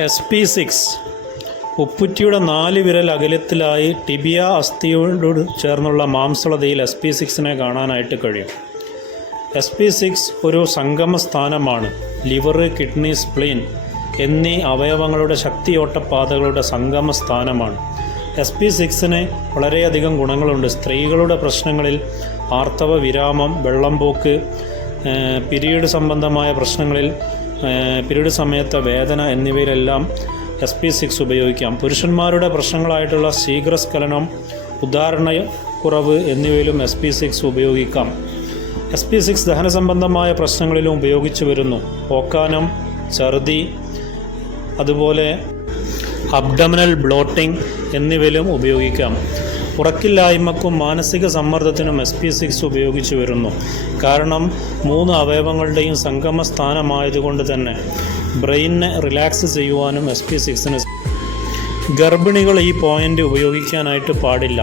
SP6 ഉപ്പുറ്റിയുടെ 4 വിരൽ അകലത്തിലായി tibia അസ്ഥിയോട് ചേർന്നുള്ള മാംസളതയിൽ SP6 കാണാനായിട്ട് കഴിയും. SP6 ഒരു സംഗമ സ്ഥാനമാണ്. ലിവർ, കിഡ്നി, സ്പ്ലീൻ എന്നീ അവയവങ്ങളുടെ ശക്തിയോട്ടപാതകളുടെ സംഗമ സ്ഥാനമാണ്. SP6 വളരെയധികം ഗുണങ്ങളുണ്ട്. സ്ത്രീകളുടെ പ്രശ്നങ്ങളിൽ ആർത്തവ വിരാമം, വെള്ളംപോക്ക്, പീരീഡ് സംബന്ധമായ പ്രശ്നങ്ങളിൽ പീരീഡ് സമയത്തെ വേദന എന്നിവയിലെല്ലാം SP6 ഉപയോഗിക്കാം. പുരുഷന്മാരുടെ പ്രശ്നങ്ങളായിട്ടുള്ള ശീഘ്രസ്ഖലനം, ഉദാഹരണക്കുറവ് എന്നിവയിലും SP6 ഉപയോഗിക്കാം. SP6 ദഹന സംബന്ധമായ പ്രശ്നങ്ങളിലും ഉപയോഗിച്ചു വരുന്നു. ഓക്കാനം, ഛർദി, അതുപോലെ അബ്ഡമിനൽ ബ്ലോട്ടിംഗ് എന്നിവയിലും ഉപയോഗിക്കാം. ഉറക്കില്ലായ്മക്കും മാനസിക സമ്മർദ്ദത്തിനും SP6 ഉപയോഗിച്ചു വരുന്നു. കാരണം 3 അവയവങ്ങളുടെയും സംഗമ സ്ഥാനമായതുകൊണ്ട് തന്നെ ബ്രെയിനിനെ റിലാക്സ് ചെയ്യുവാനും SP6 ഗർഭിണികൾ ഈ പോയിൻ്റ് ഉപയോഗിക്കാനായിട്ട് പാടില്ല.